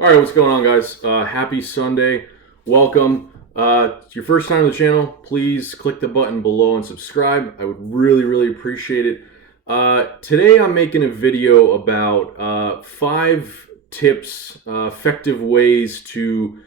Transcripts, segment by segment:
All right, what's going on, guys? Happy Sunday. Welcome. It's your first time on the channel. Please click the button below and subscribe. I would really appreciate it. Today, I'm making a video about 5 tips, effective ways to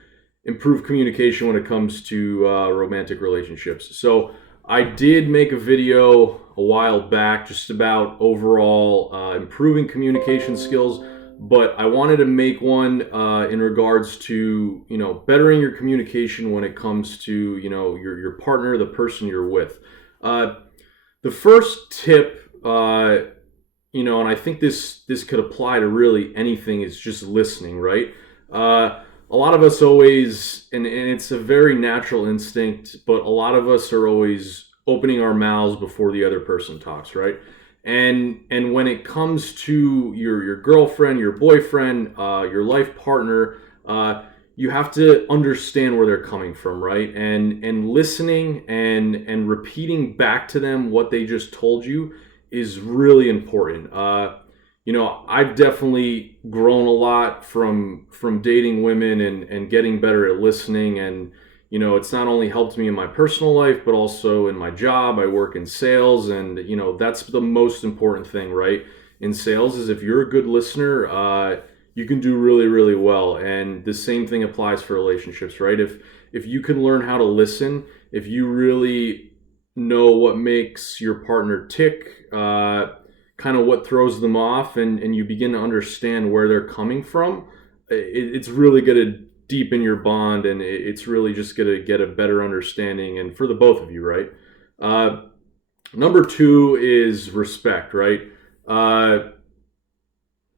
improve communication when it comes to romantic relationships. So, I did make a video a while back just about overall improving communication skills, but I wanted to make one in regards to bettering your communication when it comes to your partner, the person you're with. The first tip, and I think this could apply to really anything, is just listening, right? A lot of us always, and it's a very natural instinct, but a lot of us are always opening our mouths before the other person talks, right? And when it comes to your girlfriend, your boyfriend, your life partner, you have to understand where they're coming from, right? And listening and repeating back to them what they just told you is really important. I've definitely grown a lot from dating women and getting better at listening. And it's not only helped me in my personal life, but also in my job. I work in sales, and that's the most important thing, right? In sales, is if you're a good listener, you can do really well. And the same thing applies for relationships, right? If you can learn how to listen, if you really know what makes your partner tick, kind of what throws them off, and you begin to understand where they're coming from, it's really going to deepen your bond, and it's really just going to get a better understanding, and for the both of you, right? Number 2 is respect, right?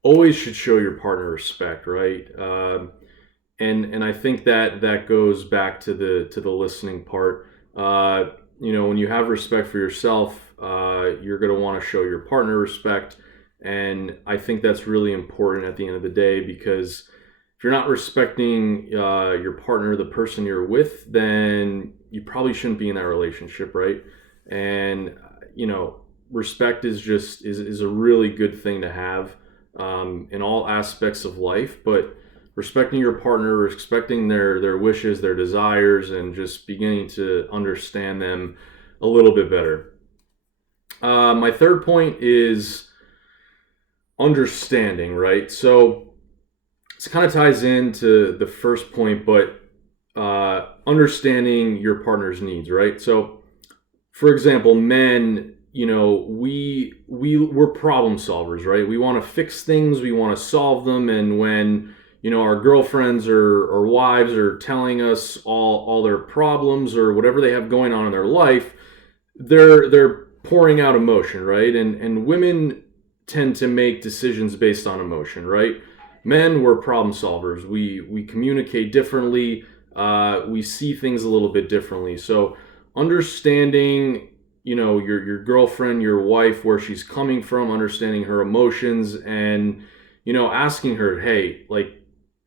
Always should show your partner respect, right? And I think that goes back to the listening part. When you have respect for yourself, you're going to want to show your partner respect, and I think that's really important at the end of the day, because if you're not respecting your partner, the person you're with, then you probably shouldn't be in that relationship, right? And respect is a really good thing to have in all aspects of life, but respecting your partner, respecting their wishes, their desires, and just beginning to understand them a little bit better. My third point is understanding, right? So this kind of ties into the first point, but understanding your partner's needs, right? So, for example, men, we're problem solvers, right? We want to fix things, we want to solve them, and when our girlfriends or wives are telling us all their problems or whatever they have going on in their life, they're pouring out emotion, right? And women tend to make decisions based on emotion, right? Men, we're problem solvers. We communicate differently. We see things a little bit differently. So understanding, your girlfriend, your wife, where she's coming from, understanding her emotions, and asking her, hey, like,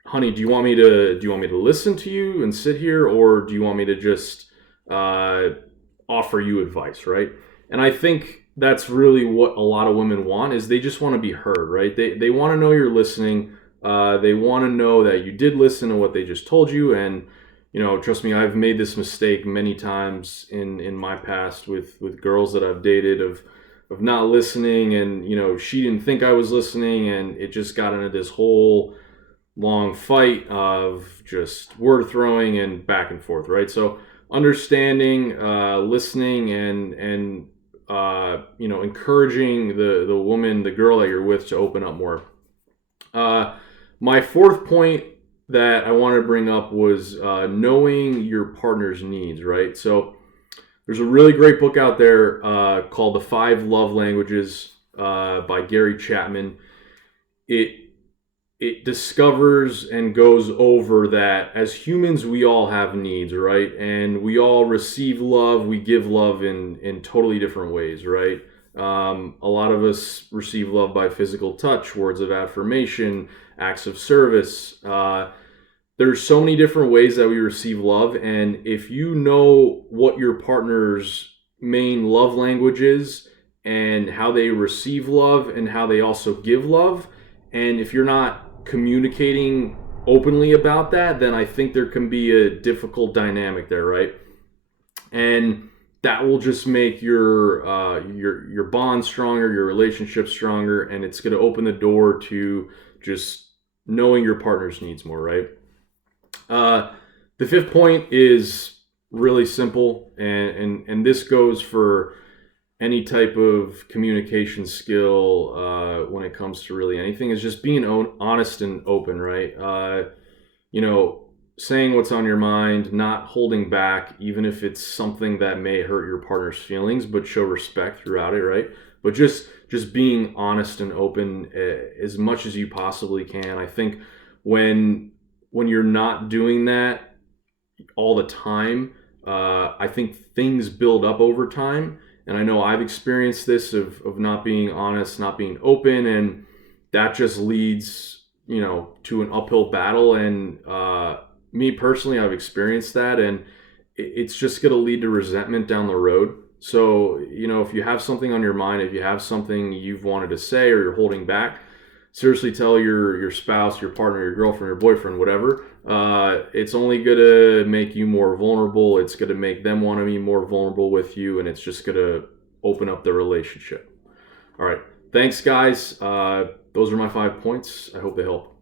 honey, do you want me to listen to you and sit here, or do you want me to just offer you advice, right? And I think that's really what a lot of women want, is they just want to be heard, right? They want to know you're listening. They want to know that you did listen to what they just told you. And trust me, I've made this mistake many times in my past with girls that I've dated, of not listening, and she didn't think I was listening, and it just got into this whole long fight of just word throwing and back and forth, right? So understanding, listening, and encouraging the woman, the girl that you're with, to open up more. My fourth point that I wanted to bring up was knowing your partner's needs, right? So there's a really great book out there called The 5 Love Languages by Gary Chapman. It discovers and goes over that as humans, we all have needs, right? And we all receive love, we give love in totally different ways, right? A lot of us receive love by physical touch, words of affirmation, acts of service. There's so many different ways that we receive love, and if you know what your partner's main love language is, and how they receive love, and how they also give love, and if you're not communicating openly about that, then I think there can be a difficult dynamic there, right? And that will just make your bond stronger, your relationship stronger, and it's going to open the door to just knowing your partner's needs more, right? The fifth point is really simple, and this goes for any type of communication skill when it comes to really anything, is just being honest and open, right? You know, saying what's on your mind, not holding back, even if it's something that may hurt your partner's feelings, but show respect throughout it, right? But just being honest and open as much as you possibly can. I think when you're not doing that all the time, I think things build up over time. And I know I've experienced this of not being honest, not being open, and that just leads, to an uphill battle. And me personally, I've experienced that, and it's just going to lead to resentment down the road. So, if you have something on your mind, if you have something you've wanted to say or you're holding back, seriously tell your spouse, your partner, your girlfriend, your boyfriend, whatever. It's only going to make you more vulnerable. It's going to make them want to be more vulnerable with you, and it's just going to open up the relationship. All right. Thanks, guys. Those are my 5 points. I hope they help.